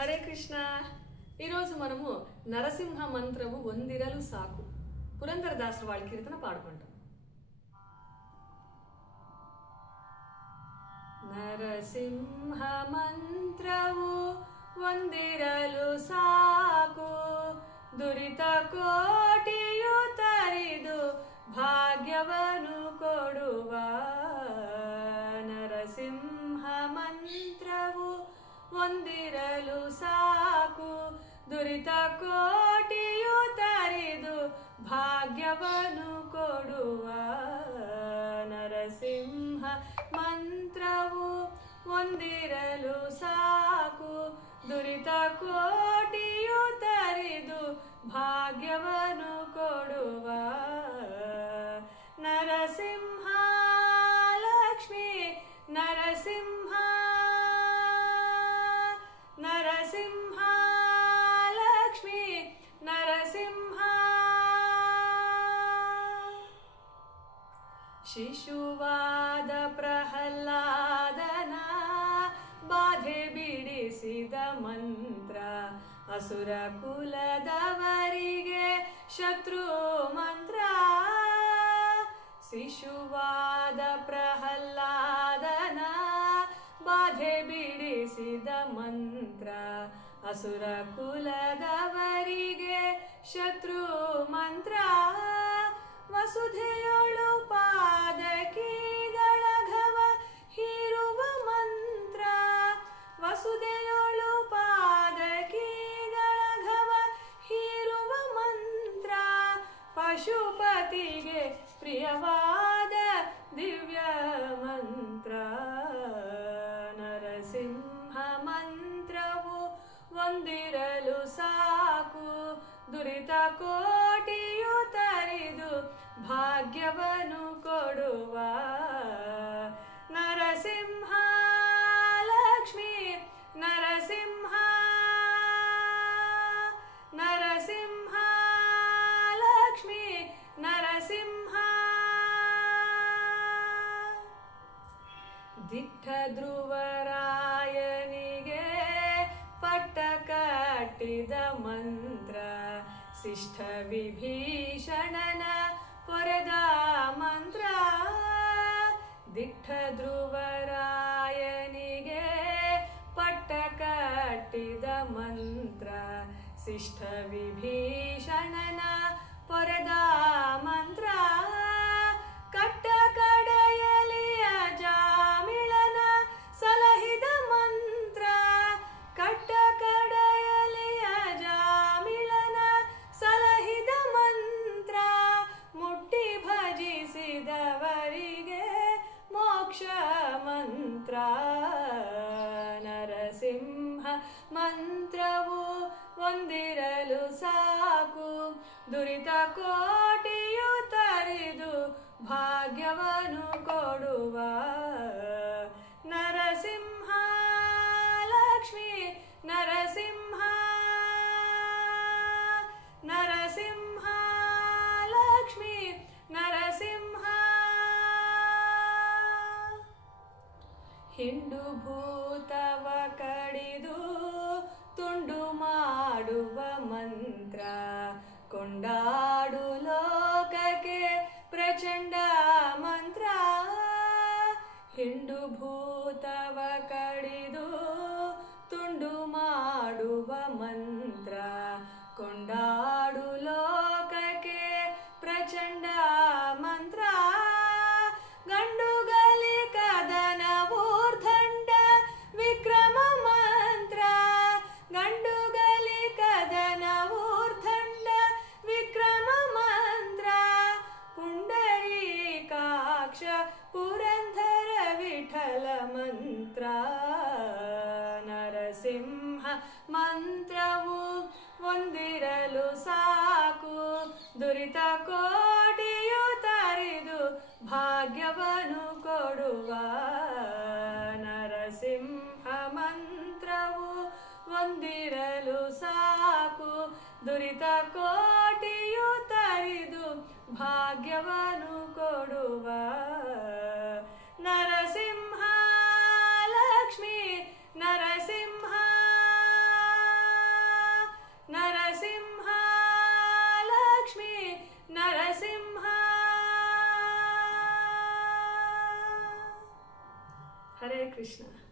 ಹರೇ ಕೃಷ್ಣ. ఈరోజు మనము నరసింహ మంత్రము ಒಂದಿರಲು ಸಾಕು ಪುರಂದರದಾಸರ వాళ్ళ ಕೀರ್ತನ ಪಾಡ್ಕೊಂಡ. ನರಸಿಂಹ ಮಂತ್ರವು ಒಂದಿರಲು ಸಾಕು, ದುರಿತ ಕೋಟಿಯು ತರಿದು ಭಾಗ್ಯವನ್ನು ಕೊಡುವ. ನರಸಿಂಹ ಮಂತ್ರವು ಒಂದಿರಲು ಸಾಕು, ದುರಿತ ಕೋಟಿಯು ತರಿದು ಭಾಗ್ಯವನ್ನು ಕೊಡುವ. ನರಸಿಂಹ ಮಂತ್ರವು ಒಂದಿರಲು ಸಾಕು, ದುರಿತ ಕೋಟಿಯು ತರಿದು ಭಾಗ್ಯವನ್ನು ಕೊಡುವ. ನರಸಿಂಹ ಲಕ್ಷ್ಮೀ ನರಸಿಂಹ, ನರಸಿಂಹ ಲಕ್ಷ್ಮೀ ನರಸಿಂಹ. ಶಿಶುವಾದ ಪ್ರಹ್ಲಾದನ ಬಾಧೆ ಬಿಡಿಸಿದ ಮಂತ್ರ, ಅಸುರ ಕುಲದವರಿಗೆ ಶತ್ರು ಮಂತ್ರ. ಶಿಶುವಾದ ಪ್ರಹ್ಲಾದನ ಬಾಧೆ ಬಿಡಿಸಿದ ಮಂತ್ರ, ಅಸುರ ಕುಲದವರಿಗೆ ಶತ್ರು ಮಂತ್ರ. ವಸುಧೆಯೊಳು ಪಾದಕಿಗಳ ಘವ ಹೀರುವ ಮಂತ್ರ, ವಸುಧೆಯೊಳು ಪಾದಕಿಗಳ ಘವ ಹೀರುವ ಮಂತ್ರ. ಪಶುಪತಿಗೆ ಪ್ರಿಯವಾದ ದಿವ್ಯ ಮಂತ್ರ. ನರಸಿಂಹ ಮಂತ್ರವು ಒಂದಿರಲು ಸಾಕು, ದುರಿತ ಕೋಟಿಯು ತರಿದು ಭಾಗ್ಯವನ್ನು ಕೊಡುವ. ನರಸಿಂಹ ಲಕ್ಷ್ಮೀ ನರಸಿಂಹ, ನರಸಿಂಹ ಲಕ್ಷ್ಮೀ ನರಸಿಂಹ. ದಿಟ್ಟ ಧ್ರುವರಾಯನಿಗೆ ಪಟ್ಟ ಕಟ್ಟಿದ ಮಂತ್ರ, ಶಿಷ್ಟ ವಿಭೀಷಣನ ಪೊರೆದ ಮಂತ್ರ. ದಿಟ್ಟ ಧ್ರುವರಾಯನಿಗೆ ಪಟ್ಟ ಕಟ್ಟಿದ ಮಂತ್ರ, ಶಿಷ್ಟ ವಿಭೀಷಣನ ಪೊರೆದ ಮಂತ್ರ. ಕಟ್ಟ ಕಡೆಯಲಿಯ ಜಾಮಿಳನ ಸಲಹಿದ ಮಂತ್ರ, ಕಟ್ಟ ಕಡೆಯಲಿಯ ಜಾಮಿಳನ ಸಲಹಿದ ಮಂತ್ರ. ಮುಟ್ಟಿ ಭಜಿಸಿದವರಿಗೆ ಮೋಕ್ಷ ಮಂತ್ರ. ನರಸಿಂಹ ಮಂತ್ರವು ಒಂದಿರಲು ಸಾಕು, ದುರಿತ ಕೋಟಿಯು ತರಿದು ಭಾಗ್ಯವನ್ನು ಕೊಡುವ. ನರಸಿಂಹ ಲಕ್ಷ್ಮೀ ನರಸಿಂಹ, ನರಸಿಂಹ ಲಕ್ಷ್ಮೀ ನರಸಿಂಹ. ಹಿಂಡು ಭೂತವ ಕಡಿದು ತುಂಡು ಮಾಡುವ ಮಂತ್ರ, ಕೊಂಡಾಡು ಲೋಕಕ್ಕೆ ಪ್ರಚಂಡ ಮಂತ್ರ. ಹಿಂಡು ಭೂತವ ಕಡಿದು ತುಂಡು ಮಾಡುವ ಮಂತ್ರ, ಕೊಂಡಾಡು ಲೋಕಕ್ಕೆ ಪ್ರಚಂಡ ಮಂತ್ರ. ಗಂಡುಗಲಿ ಕದನ ಊರ್ಧಂಡ ವಿಕ್ರಮ ಮಂತ್ರ, ಗಂಡುಗಲಿ ಕದನ ಊರ್ಧಂಡ ವಿಕ್ರಮ ಮಂತ್ರ. ಪುಂಡರೀಕಾಕ್ಷ ಪುರಂದರ ವಿಠಲ ಮಂತ್ರ. ನರಸಿಂಹ ಮಂತ್ರವು ಒಂದಿರಲು ಸಾಕು, ದುರಿತ ಕೋಟಿಯು ತರಿದು ಭಾಗ್ಯವನ್ನು ಕೊಡುವ. ನರಸಿಂಹ ಮಂತ್ರವು ಒಂದಿರಲು ಸಾಕು, ದುರಿತ ಕೋಟಿಯು ತರಿದು ಭಾಗ್ಯವನ್ನು ಕೊಡುವ. ನರಸಿಂಹ ಲಕ್ಷ್ಮೀ ನರಸಿಂಹ ಹರೇ ಕೃಷ್ಣ.